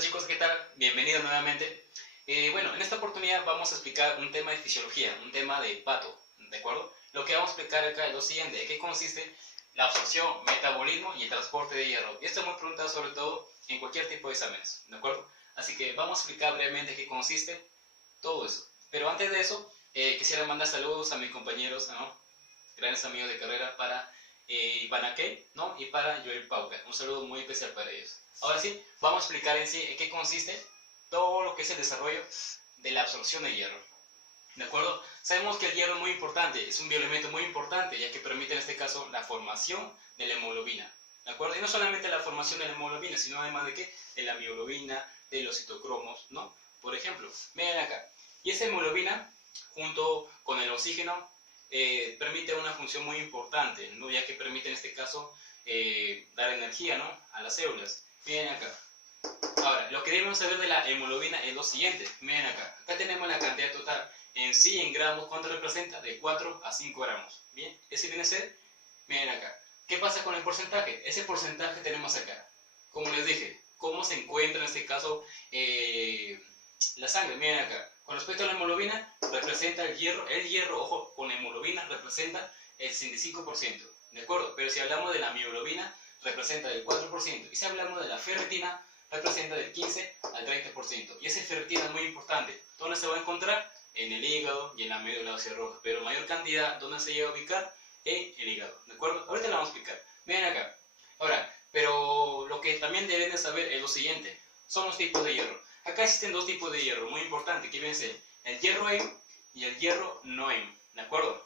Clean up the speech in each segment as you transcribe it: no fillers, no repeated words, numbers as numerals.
Hola chicos, ¿qué tal? Bienvenidos nuevamente. Bueno, en esta oportunidad vamos a explicar un tema de fisiología, un tema de pato, ¿de acuerdo? Lo que vamos a explicar acá es lo siguiente: ¿en qué consiste la absorción, metabolismo y el transporte de hierro? Y esto es muy preguntado sobre todo en cualquier tipo de exámenes, ¿de acuerdo? Así que vamos a explicar brevemente en qué consiste todo eso. Pero antes de eso, quisiera mandar saludos a mis compañeros, ¿no? Grandes amigos de carrera, para Ivana Key, ¿no? Y para Joel Pauca. Un saludo muy especial para ellos. Ahora sí, vamos a explicar en sí en qué consiste todo lo que es el desarrollo de la absorción de hierro. ¿De acuerdo? Sabemos que el hierro es muy importante, es un bioelemento muy importante, ya que permite en este caso la formación de la hemoglobina. ¿De acuerdo? Y no solamente la formación de la hemoglobina, sino además de qué? De la mioglobina, de los citocromos, ¿no? Por ejemplo, miren acá. Y esa hemoglobina, junto con el oxígeno, permite una función muy importante, ¿no? Ya que permite en este caso dar energía, ¿no? A las células. Miren acá. Ahora, lo que debemos saber de la hemoglobina es lo siguiente. Miren acá. Acá tenemos la cantidad total. En sí, en gramos, ¿cuánto representa? De 4 a 5 gramos. Bien, ese viene a ser. Miren acá. ¿Qué pasa con el porcentaje? Ese porcentaje tenemos acá. Como les dije, ¿cómo se encuentra en este caso la sangre? Miren acá. Con respecto a la hemoglobina, representa el hierro, ojo, con hemoglobina representa el 65%. ¿De acuerdo? Pero si hablamos de la mioglobina, representa el 4%. Y si hablamos de la ferritina, representa del 15 al 30%. Y esa ferritina es muy importante. ¿Dónde se va a encontrar? En el hígado y en la médula ósea roja. Pero mayor cantidad, ¿dónde se llega a ubicar? En el hígado. ¿De acuerdo? Ahorita la vamos a explicar. Miren acá. Ahora, pero lo que también deben de saber es lo siguiente. Son los tipos de hierro. Acá existen dos tipos de hierro muy importantes, que vienen a ser el hierro EM y el hierro no EM. ¿De acuerdo?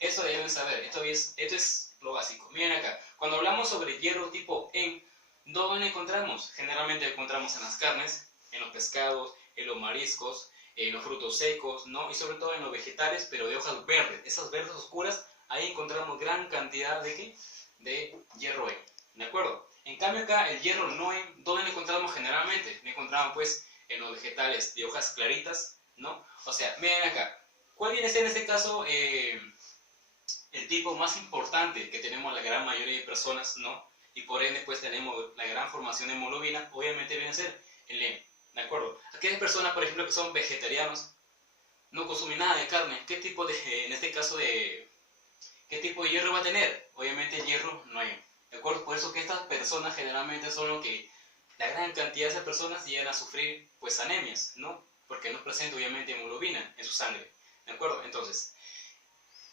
Eso deben saber. Esto es lo básico. Miren acá. Cuando hablamos sobre hierro tipo EM, ¿dónde lo encontramos? Generalmente lo encontramos en las carnes, en los pescados, en los mariscos, en los frutos secos, ¿no? Y sobre todo en los vegetales, pero de hojas verdes. Esas verdes oscuras, ahí encontramos gran cantidad de ¿qué? De hierro EM. ¿De acuerdo? En cambio acá, el hierro no EM, ¿dónde lo encontramos generalmente? Lo encontramos pues en los vegetales de hojas claritas, ¿no? O sea, miren acá. ¿Cuál viene a ser en este caso el tipo más importante que tenemos la gran mayoría de personas, ¿no? Y por ende pues tenemos la gran formación de hemoglobina? Obviamente viene a ser el EM, ¿de acuerdo? Aquellas personas, por ejemplo, que son vegetarianos, no consumen nada de carne, ¿qué tipo de, en este caso qué tipo de hierro va a tener? Obviamente el hierro no hay, ¿de acuerdo? Por eso que estas personas generalmente son lo que, la gran cantidad de esas personas llegan a sufrir pues anemias, ¿no? Porque no presenta obviamente hemoglobina en su sangre, ¿de acuerdo? Entonces,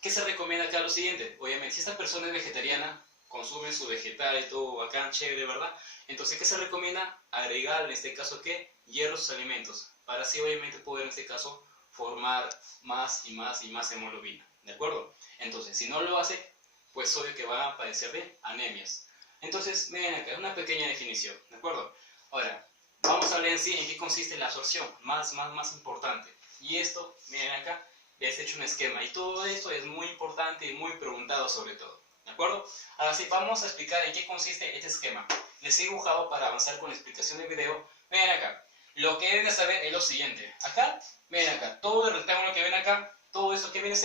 ¿qué se recomienda acá? Lo siguiente: obviamente, si esta persona es vegetariana, consume su vegetal y todo bacán, chévere, ¿verdad? Entonces, ¿qué se recomienda? Agregar, en este caso, ¿qué? Hierro a sus alimentos, para así, obviamente, poder, en este caso, formar más y más y más hemoglobina, ¿de acuerdo? Entonces, si no lo hace, pues obvio que va a padecer de anemias. Entonces, miren acá, una pequeña definición, ¿de acuerdo? Ahora, vamos a ver en sí en qué consiste la absorción, más importante. Y esto, miren acá, les he hecho un esquema, y todo esto es muy importante y muy preguntado sobre todo, ¿de acuerdo? Ahora sí, vamos a explicar en qué consiste este esquema. Les he dibujado para avanzar con la explicación del video. Miren acá, lo que deben de saber es lo siguiente. Acá, miren acá, todo el rectángulo que ven acá, todo eso que viene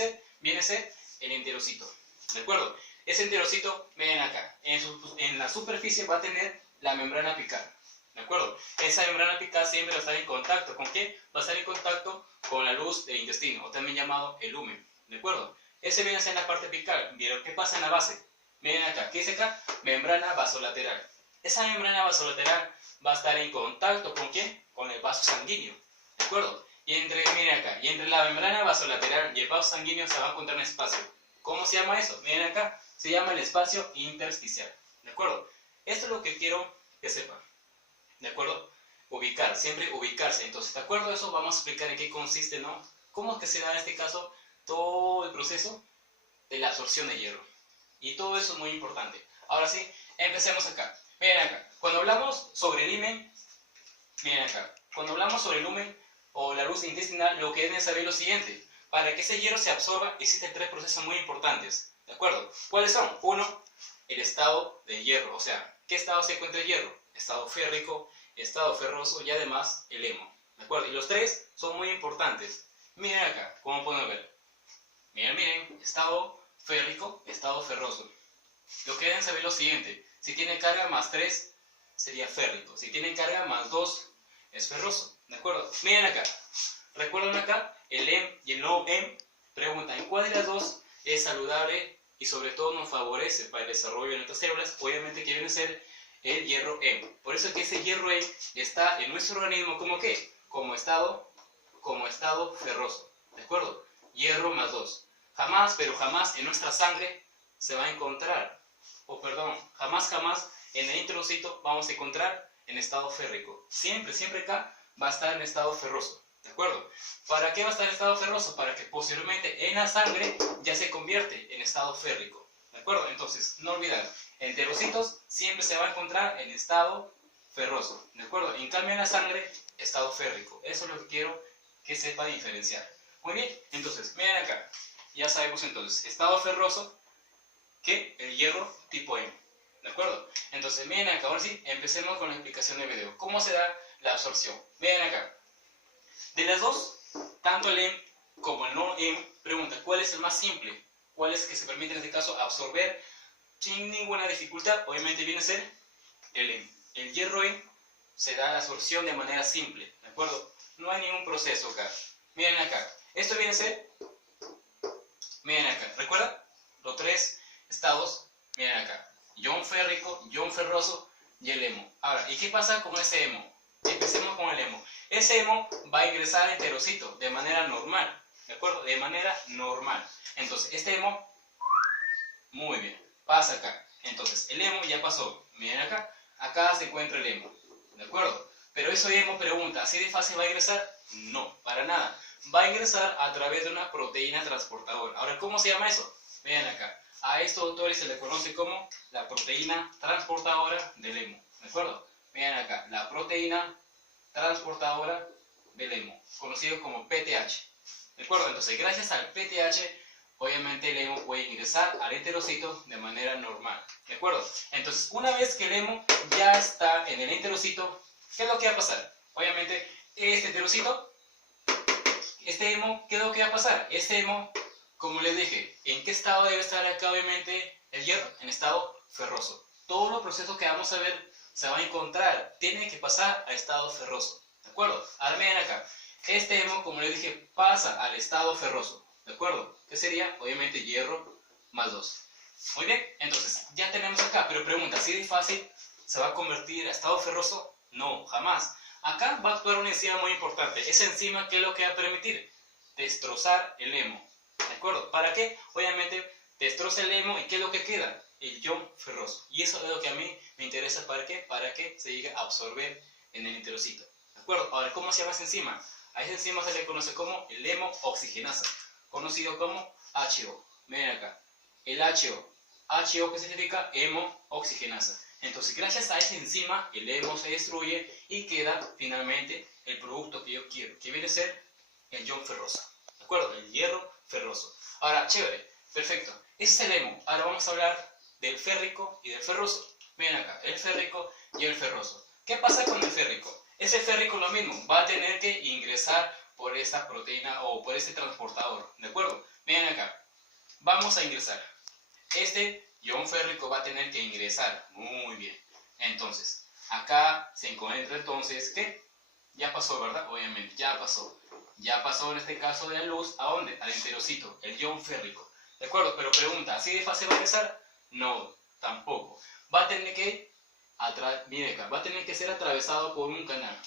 a ser el enterocito, ¿de acuerdo? Ese enterocito, miren acá, en la superficie va a tener la membrana apical, ¿de acuerdo? Esa membrana apical siempre va a estar en contacto, ¿con qué? Va a estar en contacto con la luz del intestino, o también llamado el lumen, ¿de acuerdo? Ese viene a ser la parte apical. ¿Vieron qué pasa en la base? Miren acá, ¿qué dice acá? Membrana vasolateral. Esa membrana vasolateral va a estar en contacto ¿con quién? Con el vaso sanguíneo, ¿de acuerdo? Miren acá, y entre la membrana vasolateral y el vaso sanguíneo se va a encontrar un espacio. ¿Cómo se llama eso? Miren acá, se llama el espacio intersticial, ¿de acuerdo? Esto es lo que quiero que sepan, ¿de acuerdo? Ubicar, siempre ubicarse. Entonces, ¿de acuerdo a eso? Vamos a explicar en qué consiste, ¿no? Cómo es que se da en este caso todo el proceso de la absorción de hierro. Y todo eso es muy importante. Ahora sí, empecemos acá. Miren acá, cuando hablamos sobre el lumen, miren acá, cuando hablamos sobre el lumen o la luz intestinal, lo que deben saber es lo siguiente: para que ese hierro se absorba, existen tres procesos muy importantes, ¿de acuerdo? ¿Cuáles son? Uno, el estado de hierro, o sea, ¿qué estado se encuentra el hierro? Estado férrico, estado ferroso y además el hemo, ¿de acuerdo? Y los tres son muy importantes. Miren acá, ¿cómo pueden ver? Miren, estado férrico, estado ferroso. Lo que deben saber es lo siguiente: si tiene carga más 3, sería férrico. Si tiene carga más 2, es ferroso, ¿de acuerdo? Miren acá, recuerden acá, el Em y el no Em, preguntan, ¿cuál de las dos es saludable y sobre todo nos favorece para el desarrollo de nuestras células? Obviamente que viene a ser el hierro Em. Por eso que ese hierro Em está en nuestro organismo como ¿qué? Como estado ferroso, ¿de acuerdo? Hierro más 2. Jamás, pero jamás en nuestra sangre se va a encontrar, jamás en el introcito vamos a encontrar en estado férrico. Siempre acá va a estar en estado ferroso, ¿de acuerdo? ¿Para qué va a estar en estado ferroso? Para que posteriormente en la sangre ya se convierte en estado férrico, ¿de acuerdo? Entonces, no olvidar, enterocitos siempre se va a encontrar en estado ferroso, ¿de acuerdo? En cambio en la sangre, estado férrico. Eso es lo que quiero que sepa diferenciar. Muy bien, entonces, miren acá. Ya sabemos entonces, estado ferroso, que el hierro tipo M. ¿De acuerdo? Entonces, miren acá, ahora sí, empecemos con la explicación del video. ¿Cómo se da la absorción? Miren acá. De las dos, tanto el M como el no M, pregunta, ¿cuál es el más simple? ¿Cuál es que se permite en este caso absorber sin ninguna dificultad? Obviamente viene a ser el M. El hierro M se da la absorción de manera simple, ¿de acuerdo? No hay ningún proceso acá. Miren acá. Esto viene a ser, miren acá, ¿recuerda? Los tres estados, miren acá. Ion férrico, ion ferroso y el hemo. Ahora, ¿y qué pasa con ese hemo? Empecemos con el hemo. Ese hemo va a ingresar al enterocito de manera normal, ¿de acuerdo? De manera normal. Entonces, este hemo, muy bien, pasa acá. Entonces, el hemo ya pasó. Miren acá, acá se encuentra el hemo, ¿de acuerdo? Pero ese hemo pregunta, ¿así de fácil va a ingresar? No, para nada. Va a ingresar a través de una proteína transportadora. Ahora, ¿cómo se llama eso? Miren acá. A estos autores se le conoce como la proteína transportadora del hemo, ¿de acuerdo? Miren acá, la proteína transportadora del hemo, conocido como PTH, ¿de acuerdo? Entonces, gracias al PTH, obviamente el hemo puede ingresar al enterocito de manera normal, ¿de acuerdo? Entonces, una vez que el hemo ya está en el enterocito, ¿qué es lo que va a pasar? Obviamente, este enterocito, este hemo, ¿qué es lo que va a pasar? Este hemo, como les dije, ¿en qué estado debe estar acá obviamente el hierro? En estado ferroso. Todos los procesos que vamos a ver se va a encontrar, tiene que pasar a estado ferroso, ¿de acuerdo? Ahora miren acá, este hemo, como les dije, pasa al estado ferroso, ¿de acuerdo? ¿Qué sería? Obviamente hierro más 2. Muy bien, entonces ya tenemos acá, pero pregunta, ¿así de fácil se va a convertir a estado ferroso? No, jamás. Acá va a actuar una enzima muy importante. Esa enzima, ¿qué es lo que va a permitir? Destrozar el hemo. ¿De acuerdo? ¿Para qué? Obviamente destroza el hemo y ¿qué es lo que queda? El ion ferroso. Y eso es lo que a mí me interesa. ¿Para qué? Para que se llegue a absorber en el enterocito. ¿De acuerdo? Ahora, ¿cómo se llama esa enzima? A esa enzima se le conoce como el hemo-oxigenasa, conocido como HO. Miren acá. El HO. HO, ¿qué significa? Hemo-oxigenasa. Entonces, gracias a esa enzima, el hemo se destruye y queda finalmente el producto que yo quiero, que viene a ser el ion ferroso. ¿De acuerdo? El hierro ferroso. Ahora, chévere, perfecto. Ese es el hemo. Ahora vamos a hablar del férrico y del ferroso. Miren acá, el férrico y el ferroso. ¿Qué pasa con el férrico? Ese férrico lo mismo, va a tener que ingresar por esta proteína o por este transportador. ¿De acuerdo? Miren acá, vamos a ingresar. Este ion férrico va a tener que ingresar. Muy bien. Entonces, acá se encuentra entonces, ¿qué? Ya pasó, ¿verdad? Obviamente, ya pasó. Ya pasó en este caso de la luz, ¿a dónde? Al enterocito, el ion férrico. ¿De acuerdo? Pero pregunta, ¿así de fácil va a ingresar? No, tampoco. Va a tener que, miren acá, va a tener que ser atravesado por un canal.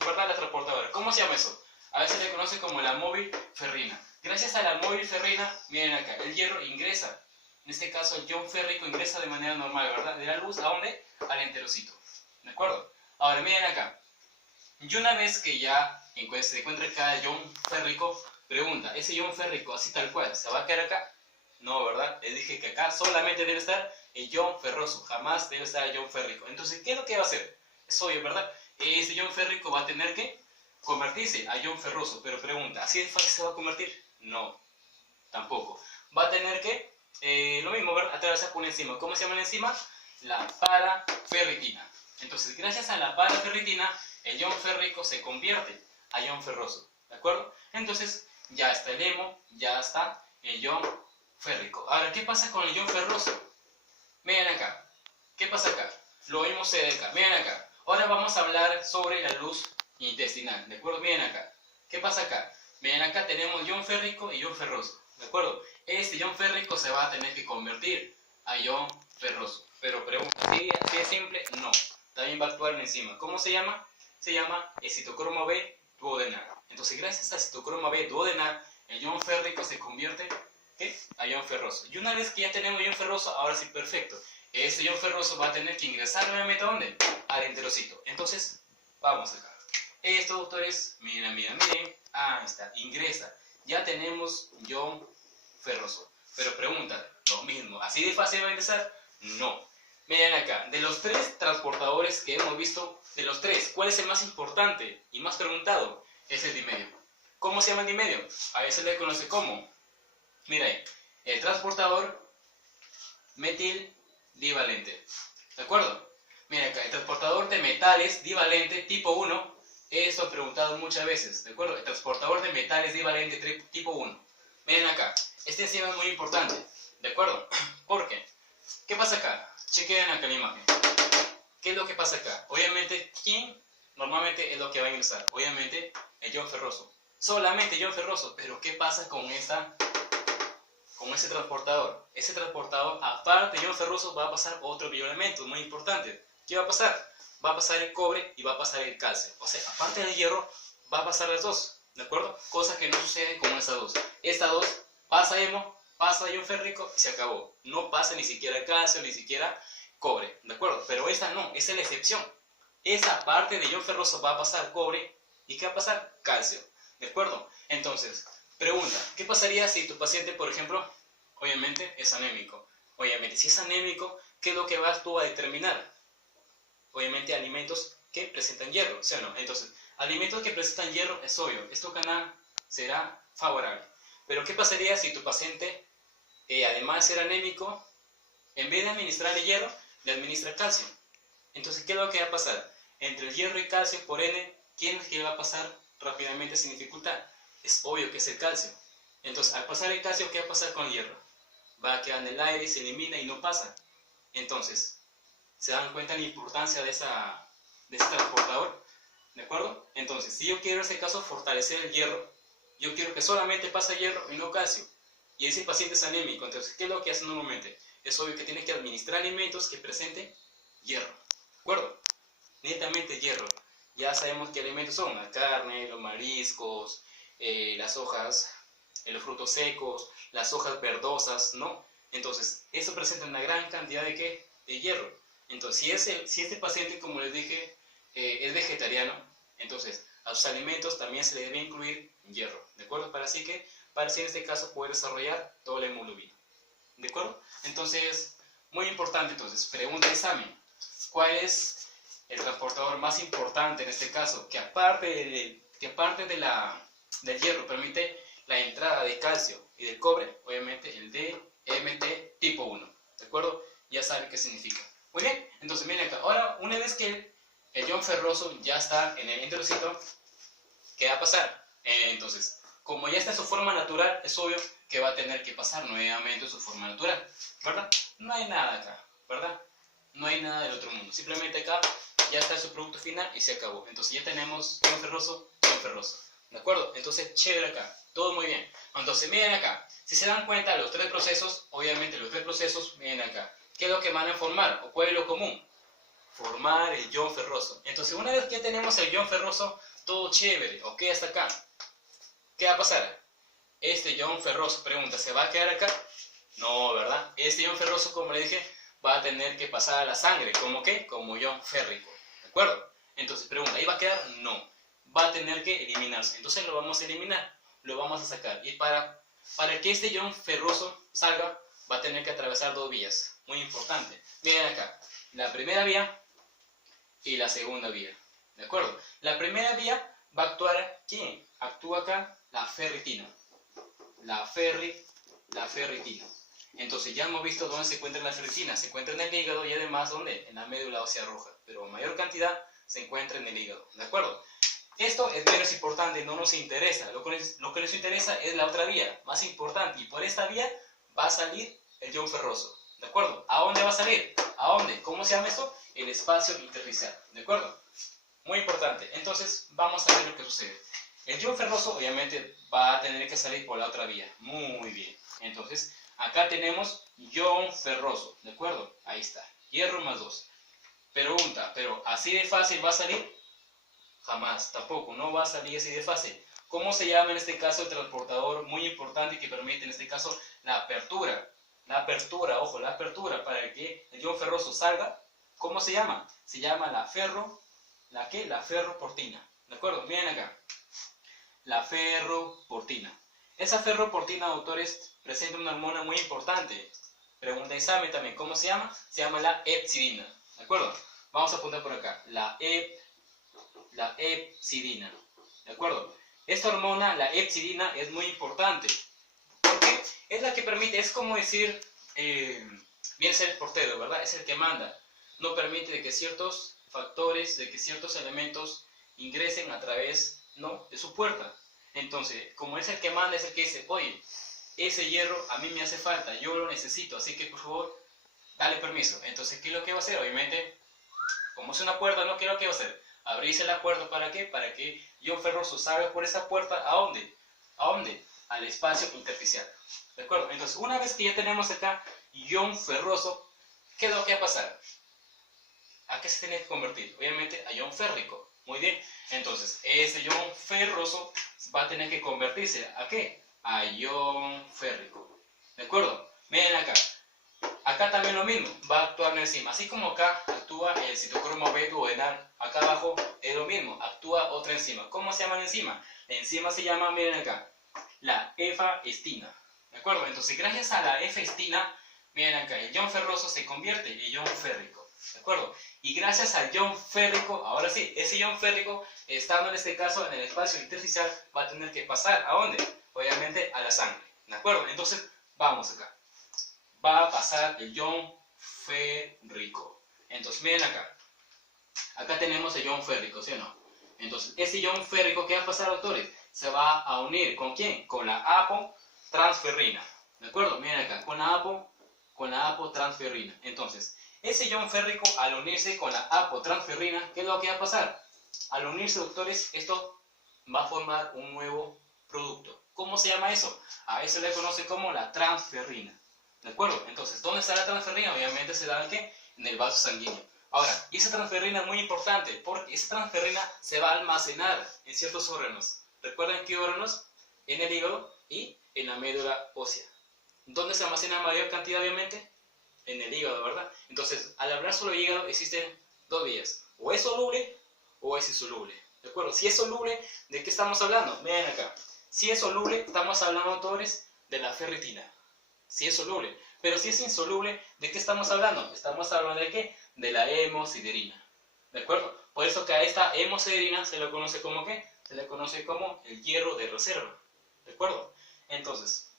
¿Verdad? La transportadora. ¿Cómo se llama eso? A veces se le conoce como la móvil ferrina. Gracias a la móvil ferrina, miren acá, el hierro ingresa. En este caso, el ion férrico ingresa de manera normal, ¿verdad? De la luz, ¿a dónde? Al enterocito. ¿De acuerdo? Ahora, miren acá. Y una vez que ya se encuentra acá el ion férrico, pregunta, ¿ese ion férrico así tal cual se va a quedar acá? No, ¿verdad? Les dije que acá solamente debe estar el ion ferroso, jamás debe estar el ion férrico. Entonces, ¿qué es lo que va a hacer? Es obvio, ¿verdad? Ese ion férrico va a tener que convertirse a ion ferroso, pero pregunta, ¿así de fácil se va a convertir? No, tampoco. Va a tener que, lo mismo, ¿verdad? Atravesar por una enzima. ¿Cómo se llama la enzima? La paraferritina. Entonces, gracias a la paraferritina, el ion férrico se convierte a ion ferroso, ¿de acuerdo? Entonces, ya está el hemo, ya está el ion férrico. Ahora, ¿qué pasa con el ion ferroso? Miren acá, ¿qué pasa acá? Lo mismo se de acá, miren acá. Ahora vamos a hablar sobre la luz intestinal, ¿de acuerdo? Miren acá, ¿qué pasa acá? Miren acá tenemos ion férrico y ion ferroso, ¿de acuerdo? Este ion férrico se va a tener que convertir a ion ferroso, pero pregunta, ¿sí es simple? No, también va a actuar en enzima. ¿Cómo se llama? Se llama citocromo B duodenal. Entonces, gracias a citocromo B duodenal, el ion férrico se convierte a ion ferroso. Y una vez que ya tenemos ion ferroso, ahora sí, perfecto. Este ion ferroso va a tener que ingresar nuevamente ¿a dónde? Al enterocito. Entonces, vamos acá. Esto, doctores, miren. Ahí está, ingresa. Ya tenemos ion ferroso. Pero pregunta, lo mismo. ¿Así de fácil va a ingresar? No. Miren acá, de los 3 transportadores que hemos visto, de los 3, ¿cuál es el más importante y más preguntado? Es el dimedio. ¿Cómo se llama el dimedio? A veces le conoce como, mira ahí, el transportador metil divalente. ¿De acuerdo? Mira acá, el transportador de metales divalente tipo 1, esto he preguntado muchas veces, ¿de acuerdo? El transportador de metales divalente tipo 1. Miren acá, este enzima es muy importante, ¿de acuerdo? ¿Por qué? ¿Qué pasa acá? Chequen acá la imagen. ¿Qué es lo que pasa acá? Obviamente, ¿quién normalmente es lo que va a ingresar? Obviamente, el ion ferroso. Solamente ion ferroso. Pero ¿qué pasa con ese transportador? Ese transportador, aparte de ion ferroso, va a pasar otro bioelemento muy importante. ¿Qué va a pasar? Va a pasar el cobre y va a pasar el calcio. O sea, aparte del hierro, va a pasar las dos. ¿De acuerdo? Cosa que no sucede con estas dos. Estas dos pasa hemo, pasa ion férrico y se acabó. No pasa ni siquiera calcio, ni siquiera cobre, ¿de acuerdo? Pero esta no, esa es la excepción. Esa parte de ion ferroso va a pasar cobre y ¿qué va a pasar? Calcio, ¿de acuerdo? Entonces, pregunta, ¿qué pasaría si tu paciente, por ejemplo, obviamente es anémico? Obviamente, si es anémico, ¿qué es lo que vas tú a determinar? Obviamente alimentos que presentan hierro, ¿sí o no? Entonces, alimentos que presentan hierro, es obvio, esto canal será favorable. Pero ¿qué pasaría si tu paciente, además de ser anémico, en vez de administrarle hierro, le administra calcio? Entonces, ¿qué es lo que va a pasar? Entre el hierro y calcio, por ende, ¿quién es que va a pasar rápidamente sin dificultad? Es obvio que es el calcio. Entonces, al pasar el calcio, ¿qué va a pasar con el hierro? Va a quedar en el aire, se elimina y no pasa. Entonces, ¿se dan cuenta de la importancia de ese transportador? ¿De acuerdo? Entonces, si yo quiero en este caso fortalecer el hierro, yo quiero que solamente pase hierro y no calcio. Y ese paciente es anémico. Entonces, ¿qué es lo que hace normalmente? Es obvio que tiene que administrar alimentos que presenten hierro. ¿De acuerdo? Netamente hierro. Ya sabemos qué alimentos son: la carne, los mariscos, las hojas, los frutos secos, las hojas verdosas, ¿no? Entonces, eso presenta una gran cantidad de ¿qué? De hierro. Entonces, si este paciente, como les dije, es vegetariano, entonces a sus alimentos también se le debe incluir hierro, ¿de acuerdo? Para así en este caso poder desarrollar doble hemoglobina, ¿de acuerdo? Entonces, muy importante, entonces, pregunta de examen: ¿cuál es el transportador más importante en este caso, que aparte del hierro permite la entrada de calcio y del cobre? Obviamente el DMT tipo 1, ¿de acuerdo? Ya saben qué significa. Muy bien, entonces miren acá. Ahora, una vez que el ion ferroso ya está en el enterocito, ¿qué va a pasar? Entonces, como ya está en su forma natural, es obvio que va a tener que pasar nuevamente en su forma natural, ¿verdad? No hay nada acá, ¿verdad? No hay nada del otro mundo. Simplemente acá ya está su producto final y se acabó. Entonces ya tenemos ion ferroso, ¿de acuerdo? Entonces, chévere acá, todo muy bien. Entonces, miren acá, si se dan cuenta, los 3 procesos, obviamente los 3 procesos, miren acá, ¿qué es lo que van a formar? ¿O cuál es lo común? Formar el ion ferroso. Entonces, una vez que tenemos el ion ferroso, todo chévere, ok, hasta acá. ¿Qué va a pasar? Este ion ferroso, pregunta, ¿se va a quedar acá? No, ¿verdad? Este ion ferroso, como le dije, va a tener que pasar a la sangre. ¿Cómo qué? Como ion férrico, ¿de acuerdo? Entonces, pregunta, ¿ahí va a quedar? No. Va a tener que eliminarse. Entonces lo vamos a eliminar, lo vamos a sacar. Y para que este ion ferroso salga, va a tener que atravesar 2 vías. Muy importante. Miren acá, la primera vía y la segunda vía, ¿de acuerdo? La primera vía va a actuar, ¿quién? Actúa acá la ferritina. La ferritina. Entonces ya hemos visto dónde se encuentra la ferritina. Se encuentra en el hígado y además, ¿dónde? En la médula ósea roja. Pero en mayor cantidad se encuentra en el hígado, ¿de acuerdo? Esto es menos importante, no nos interesa. Lo que nos interesa es la otra vía, más importante. Y por esta vía va a salir el ion ferroso, ¿de acuerdo? ¿A dónde va a salir? ¿A dónde? ¿Cómo se llama esto? El espacio intersticial, ¿de acuerdo? Muy importante. Entonces, vamos a ver lo que sucede. El ion ferroso, obviamente, va a tener que salir por la otra vía. Muy bien. Entonces, acá tenemos ion ferroso, ¿de acuerdo? Ahí está. Hierro más 2. Pregunta, ¿pero así de fácil va a salir? Jamás, tampoco, no va a salir así de fácil. ¿Cómo se llama en este caso el transportador muy importante que permite en este caso la apertura? La apertura, ojo, la apertura para que el ion ferroso salga. ¿Cómo se llama? Se llama la ferroportina. ¿De acuerdo? Miren acá. La ferroportina. Esa ferroportina, autores, presenta una hormona muy importante. Pregunta de examen también. ¿Cómo se llama? Se llama la hepcidina. ¿De acuerdo? Vamos a apuntar por acá. La hepcidina. ¿De acuerdo? Esta hormona, la hepcidina, es muy importante. Porque es la que permite, es como decir, viene a ser el portero, ¿verdad? Es el que manda. No permite de que ciertos factores, de que ciertos elementos ingresen a través, ¿no?, de su puerta. Entonces, como es el que manda, es el que dice, oye, ese hierro a mí me hace falta, yo lo necesito, así que por favor, dale permiso. Entonces, ¿qué es lo que va a hacer? Obviamente, como es una puerta, ¿no? ¿Qué es lo que va a hacer? Abrirse la puerta, ¿para qué? Para que ion ferroso salga por esa puerta, ¿a dónde? ¿A dónde? Al espacio intersticial. ¿De acuerdo? Entonces, una vez que ya tenemos acá ion ferroso, ¿qué es lo que va a pasar? ¿A qué se tiene que convertir? Obviamente a ion férrico. Muy bien. Entonces, ese ion ferroso va a tener que convertirse ¿a qué? A ion férrico. ¿De acuerdo? Miren acá. Acá también lo mismo. Va a actuar una enzima. Así como acá actúa el citocromo B duodenal, acá abajo es lo mismo. Actúa otra enzima. ¿Cómo se llama la enzima? La enzima se llama, miren acá, la efaestina. ¿De acuerdo? Entonces, gracias a la efaestina, miren acá, el ion ferroso se convierte en ion férrico. ¿De acuerdo? Y gracias al ion férrico, ahora sí, ese ion férrico, estando en este caso en el espacio intersticial, va a tener que pasar ¿a dónde? Obviamente a la sangre. ¿De acuerdo? Entonces, vamos acá. Va a pasar el ion férrico. Entonces, miren acá. Acá tenemos el ion férrico, ¿sí o no? Entonces, ese ion férrico, ¿qué va a pasar, doctores? Se va a unir, ¿con quién? Con la apotransferrina. ¿De acuerdo? Miren acá, con la apotransferrina. Entonces, ese ion férrico, al unirse con la apotransferrina, ¿qué es lo que va a pasar? Al unirse, doctores, esto va a formar un nuevo producto. ¿Cómo se llama eso? A eso le conoce como la transferrina. ¿De acuerdo? Entonces, ¿dónde está la transferrina? Obviamente se da en el vaso sanguíneo. Ahora, y esa transferrina es muy importante porque esa transferrina se va a almacenar en ciertos órganos. ¿Recuerdan qué órganos? En el hígado y en la médula ósea. ¿Dónde se almacena mayor cantidad, obviamente? En el hígado, ¿verdad? Entonces, al hablar sobre hígado existen dos vías. O es soluble o es insoluble. ¿De acuerdo? Si es soluble, ¿de qué estamos hablando? Miren acá. Si es soluble, estamos hablando, autores, de la ferritina. Si es soluble. Pero si es insoluble, ¿de qué estamos hablando? Estamos hablando de qué? De la hemosiderina. ¿De acuerdo? Por eso que a esta hemosiderina se le conoce como ¿qué? Se le conoce como el hierro de reserva. ¿De acuerdo? Entonces,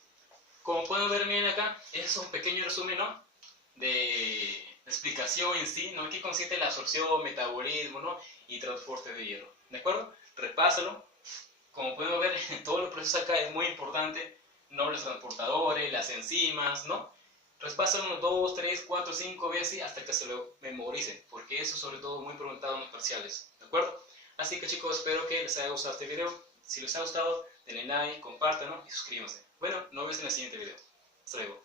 como pueden ver, miren acá, es un pequeño resumen, ¿no?, de explicación en sí, ¿no?, en qué consiste la absorción, metabolismo, ¿no?, y transporte de hierro. ¿De acuerdo? Repásalo. Como pueden ver, todos los procesos acá es muy importante, ¿no?, los transportadores, las enzimas, ¿no? Repásalo unos 2, 3, 4, 5 veces hasta que se lo memoricen, porque eso es sobre todo muy preguntado en los parciales. ¿De acuerdo? Así que, chicos, espero que les haya gustado este video. Si les ha gustado, denle like, compártanlo y suscríbanse. Bueno, nos vemos en el siguiente video. Hasta luego.